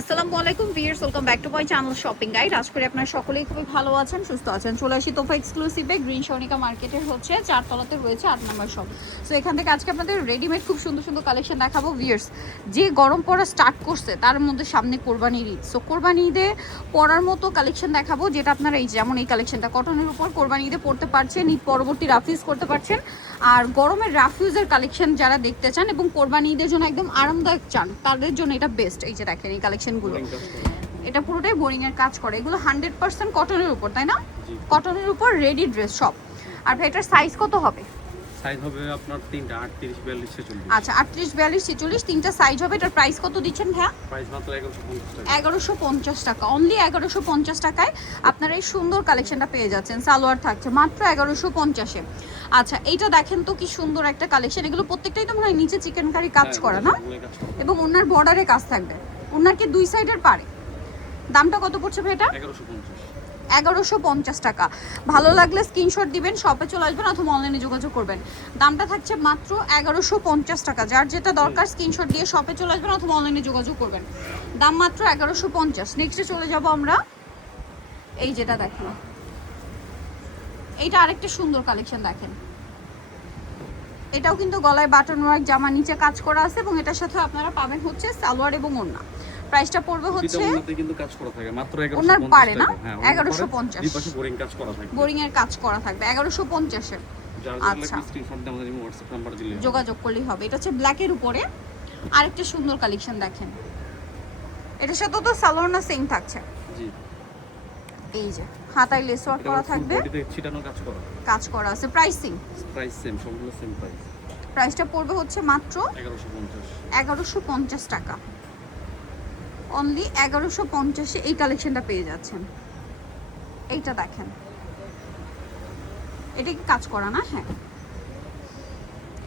আসসালামু আলাইকুম viewers, welcome back to my channel shopping guide. আজ করে আপনারা সকলেই খুবই ভালো আছেন, সুস্থ আছেন। চলে আসি তোফা এক্সক্লুসিভে, গ্রিন সনিকা মার্কেটের হচ্ছে 4 তলাতে রয়েছে 8 নম্বর শপ। সো এখান থেকে আজকে আপনাদের রেডিমেড খুব সুন্দর সুন্দর কালেকশন দেখাবো ভিউয়ার্স। যে গরম পড়া স্টার্ট করছে তার মধ্যে সামনে কোরবানির ঈদ, সো কোরবানি ঈদে পরার মতো কালেকশন দেখাবো, যেটা আপনারা এই যেমন এই কালেকশনটা কটনের উপর কোরবানি ঈদে পড়তে পারছেন, ঈদ পরবর্তী রাফিউজ করতে পারছেন। আর গরমের রাফিউজের কালেকশন যারা দেখতে চান এবং কোরবানি ঈদের জন্য একদম আরামদায়ক চান, তাদের জন্য এটা বেস্ট। এই যে দেখেন এই কালেকশনগুলো, এটা পুরোটাই বোরিং এর কাজ করে। এগুলো 100% কটনের উপর, তাই না? কটনের উপর রেডি ড্রেস সব। আর ভাই এটার সাইজ কত হবে? সাইজ হবে আপনার তিনটা 38 42 46। আচ্ছা 38 42 46 তিনটা সাইজ হবে। এটার প্রাইস কত দিচ্ছেন ভাইয়া? প্রাইস মাত্র 1150 টাকা। 1150 টাকা, অনলি 1150 টাকায় আপনারা এই সুন্দর কালেকশনটা পেয়ে যাচ্ছেন। সালোয়ার থাকছে মাত্র 1150-এ। আচ্ছা এইটা দেখেন তো কি সুন্দর একটা কালেকশন। এগুলো প্রত্যেকটাই তো মনে হয় নিচে চিকেন কারি কাজ করা না, এবং ওনার বর্ডারে কাজ থাকবে, ওনার কি দুই সাইডের পারে। দামটা কত পড়ছে ভাই এটা? 1150 টাকা। ভালো লাগলে স্ক্রিনশট দিবেন, শপে চলে আসবেন অথবা অনলাইনে যোগাযোগ করবেন। দামটা থাকছে মাত্র 1150 টাকা। যার যেটা দরকার স্ক্রিনশট দিয়ে শপে চলে আসবেন অথবা অনলাইনে যোগাযোগ করবেন। দাম মাত্র 1150। নেক্সটে চলে যাব আমরা, এই যেটা দেখেন, এইটা আরেকটা সুন্দর কালেকশন দেখেন। এটাও কিন্তু গলায় বাটন ওয়ার্ক, জামা নিচে কাজ করা আছে, এবং এটার সাথে আপনারা পাবেন হচ্ছে সালোয়ার এবং ওড়না। প্রাইসটা পড়বে হচ্ছে কিন্তু কাজ করা থাকে মাত্র 1150 ওনার পারে না, হ্যাঁ 1150। দুই পাশে বোরিং কাজ করা থাকে, বোরিং এর কাজ করা থাকবে 1150 এ। আচ্ছা স্ক্রিনশট দিয়ে আমাদের WhatsApp নাম্বার দিলে যোগাযোগ করলেই হবে। এটা হচ্ছে ব্ল্যাকের উপরে আরেকটা সুন্দর কালেকশন দেখেন। এটার সাথে তো সালোয়ার না সেম থাকছে। জি, এই যে হাতায় লেস ওয়ার্ক করা থাকবে, বডিতে ছিটানো কাজ করা আছে। প্রাইসিং প্রাইস সেম, সবগুলো সেম প্রাইস। প্রাইসটা পড়বে হচ্ছে মাত্র 1150 টাকা, অনলি 1150-এ এই কালেকশনটা পেয়ে যাচ্ছেন। এইটা দেখেন, এটা কি কাজ করা না? হ্যাঁ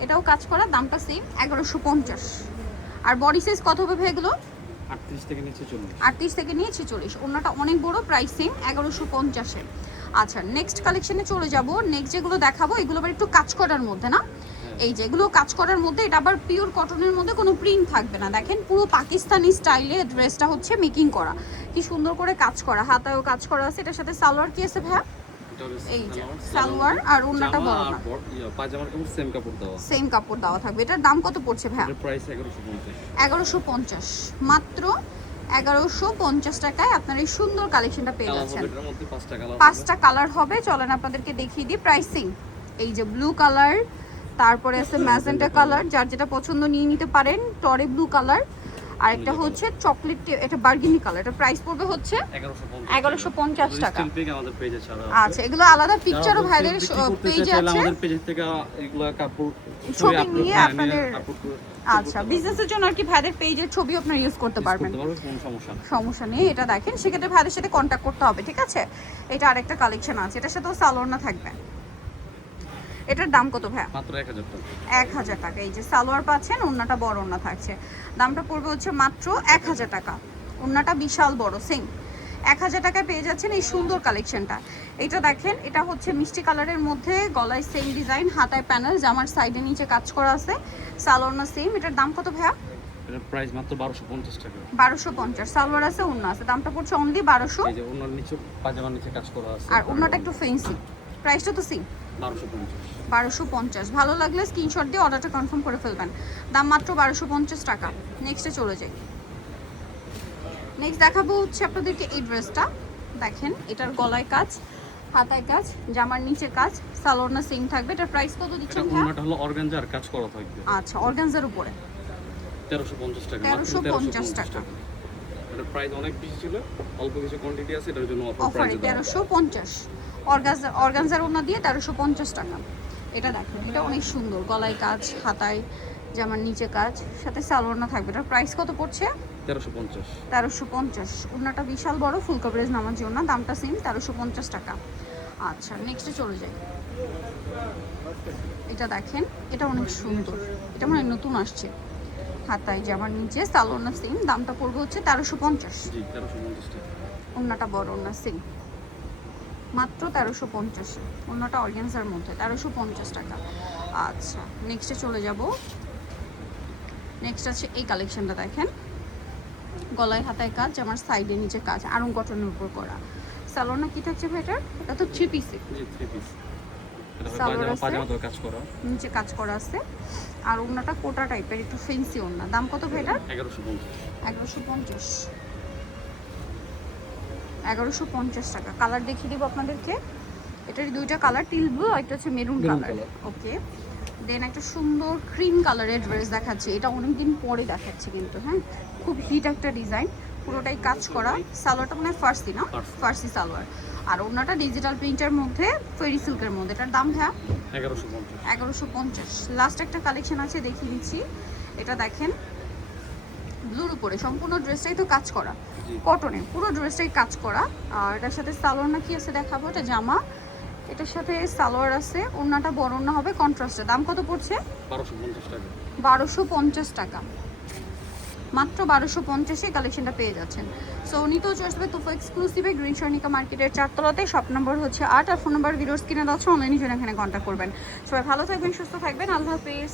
এটাও কাজ করা, দামটা সেম 1150। আর বডি সাইজ কত হবে ভাই এগুলো? 38 থেকে নিচে 40। 38 থেকে নিয়ে 46। ওনাটা অনেক বড়, প্রাইস সেম 1150-এ। আচ্ছা নেক্সট কালেকশনে চলে যাব। নেক্সট যেগুলো দেখাবো এগুলো আবার একটু কাজ করার মধ্যে না, এই যেগুলো কাজ করার মধ্যে, এটা আবার পিওর কটনের মধ্যে, কোনো প্রিন্ট থাকবে না। দেখেন পুরো পাকিস্তানি স্টাইলে ড্রেসটা হচ্ছে মেকিং করা, কি সুন্দর করে কাজ করা, হাতায়ও কাজ করা আছে। এটার সাথে সালোয়ার কি আছে ভাইয়া? এই যে সালোয়ার আর ওড়নাটা বড় না, পাজামার কাপড় সেম কাপড় দেওয়া, সেম কাপড় দেওয়া থাকবে। এটার দাম কত পড়ছে ভাইয়া? এর প্রাইস 1150। 1150, মাত্র 1150 টাকায় আপনার এই সুন্দর কালেকশনটা পেয়ে যাচ্ছেন। এর মধ্যে 5টা কালার হবে, চলেন আপনাদেরকে দেখিয়ে দিই প্রাইসিং। এই যে ব্লু কালার, তারপরে আছে ম্যাজেন্টা কালার, যার যেটা পছন্দ নিয়ে নিতে পারেন। টরে ব্লু কালার, আর একটা হচ্ছে চকলেট, এটা বার্গিনি কালার। এটা প্রাইস পড়বে হচ্ছে 1150 টাকা। আমাদের পেজে ছাড়া আচ্ছা এগুলো আলাদা পিকচারও ভাইদের পেজে আছে, আমাদের পেজ থেকে এগুলো কাপড় ছবি নিয়ে আপনাদের, আচ্ছা বিজনেসের জন্য আর কি ভাইদের পেজের ছবি আপনারা ইউজ করতে পারবেন, সমস্যা নেই। এটা দেখেন, সেক্ষেত্রে ভাইদের সাথে কন্ট্যাক্ট করতে হবে, ঠিক আছে? এটা আরেকটা কালেকশন আছে, এটার সাথেও সালোয়ার না থাকবে। এটার দাম কত ভাইয়া? মাত্র 1000 টাকা। 1000 টাকা। এই যে সালোয়ার পাচ্ছেন, ওড়নাটা বড় ওড়না থাকছে। দামটা পড়বে হচ্ছে মাত্র 1000 টাকা। ওড়নাটা বিশাল বড়, সেম 1000 টাকায় পেয়ে যাচ্ছেন এই সুন্দর কালেকশনটা। এটা দেখেন, এটা হচ্ছে মিষ্টি কালারের মধ্যে, গলায় সেম ডিজাইন, হাতায় প্যানেল, জামার সাইডে নিচে কাজ করা আছে, সালোয়ার না সেম। এটার দাম কত ভাইয়া? এর প্রাইস মাত্র 1250 টাকা। 1250, সালোয়ার আছে, ওড়না আছে। দামটা পড়ছে অনলি 1200। এই যে ওড়নার নিচে, পাজামার নিচে কাজ করা আছে, আর ওড়নাটা একটু ফেন্সি। প্রাইসটা তো সেম 1250। ভালো লাগলে স্ক্রিনশট দিয়ে অর্ডারটা কনফার্ম করে ফেলবেন। দাম মাত্র 1250 টাকা। নেক্সটে চলে যাই। নেক্সট দেখাবো হচ্ছে আপনাদেরকে এই ড্রেসটা দেখেন। এটার গলায় কাজ, হাতায় কাজ, জামার নিচে কাজ, সালোয়ার না সেম থাকবে। এটার প্রাইস কত দিচ্ছেন ভাই? ওড়নাটা হলো অর্গানজার কাজ করা থাকবে। আচ্ছা অর্গানজার উপরে 1350 টাকা। 1350 টাকা। এটার প্রাইস অনেক বেশি ছিল, অল্প কিছু কোয়ান্টিটি আছে, এটার জন্য অফার অফারে প্রাইসে 1350। অর্গানজার ওড়না দিয়ে 1350 টাকা। এটা দেখেন, এটা অনেক সুন্দর, গলায় কাজ, হাতায় জামার নিচে কাজ, সাথে সালোয়ার না থাকবে। এটার প্রাইস কত পড়ছে? 1350। 1350। ওড়নাটা বিশাল বড়, ফুল কভারেজ নামার জন্য। দামটা সেম 1350 টাকা। আচ্ছা নেক্সটে চলে যাই। এটা দেখেন, এটা অনেক সুন্দর, এটা মানে নতুন আসছে, হাতায় জামার নিচে, সালোয়ার না সেম। দামটা পড়বে হচ্ছে 1350। জি 1350 টাকা। ওড়নাটা বড়, ওড়না সেম, মাত্র 1350। ওড়নাটা অর্গানজার মধ্যে 1350 টাকা। আচ্ছা নেক্সটে চলে যাব। নেক্সট আছে এই কালেকশনটা দেখেন, গলায় হাতায় কাজ, আমার সাইডে নিচে কাজ, আরং কটনের উপর করা। সালোয়ার কি থাকছে ভাই এটার? এটা তো 3 পিসে। জি 3 পিস। এটা সালোয়ার আছে, পাজামা কাজ করা, নিচে কাজ করা আছে। আর ওড়নাটা কোটা টাইপের, একটু ফেন্সি ওড়না। দাম কত ভাই এটার? 1150 1150 টাকা। কালার দেখিয়ে দিব আপনাদেরকে। এটার দুইটা কালার, টিল ব্লু আর একটা হচ্ছে মেরুন Maroon কালার। color। ওকে, দেন একটা সুন্দর ক্রিম কালারের ড্রেস দেখাচ্ছি। এটা অনেকদিন পরে দেখাচ্ছি কিন্তু, হ্যাঁ খুব হিট একটা ডিজাইন, পুরোটাই কাজ করা। সালোয়ারটা মানে ফার্সি না? ফার্সি। ফার্সি সালোয়ার। আর ওড়নাটা ডিজিটাল প্রিন্টের মধ্যে, ফেরি সিল্কের মধ্যে। এটার দাম হ্যাঁ 1150। লাস্ট একটা কালেকশন আছে, দেখিয়ে দিচ্ছি। এটা দেখেন, ব্লুর উপরে সম্পূর্ণ ড্রেসটাই তো কাজ করা, জি। কটনে পুরো ড্রেসটাই কাজ করা। আর এটার সাথে সালোয়ার না কি আছে দেখাবো, এটা জামা, এটার সাথে সালোয়ার আছে। ওড়নাটা বড় ওড়না হবে কন্ট্রাস্টে। দাম কত পড়ছে? 1250 টাকা। 1250 টাকা, মাত্র 1250-এ কালেকশনটা পেয়ে যাচ্ছেন। সো উনি তো চলে আসবে তোফা এক্সক্লুসিভে, গ্রিন স্বর্ণিকা মার্কেটের 4 তলাতে। শপ নম্বর হচ্ছে 8 আর ফোন নাম্বার ভিডিওস কিনে দেওয়া, অনলাইনে জন্য এখানে কন্ট্যাক্ট করবেন। সবাই ভালো থাকবেন, সুস্থ থাকবেন, আল্লাহ হাফেজ।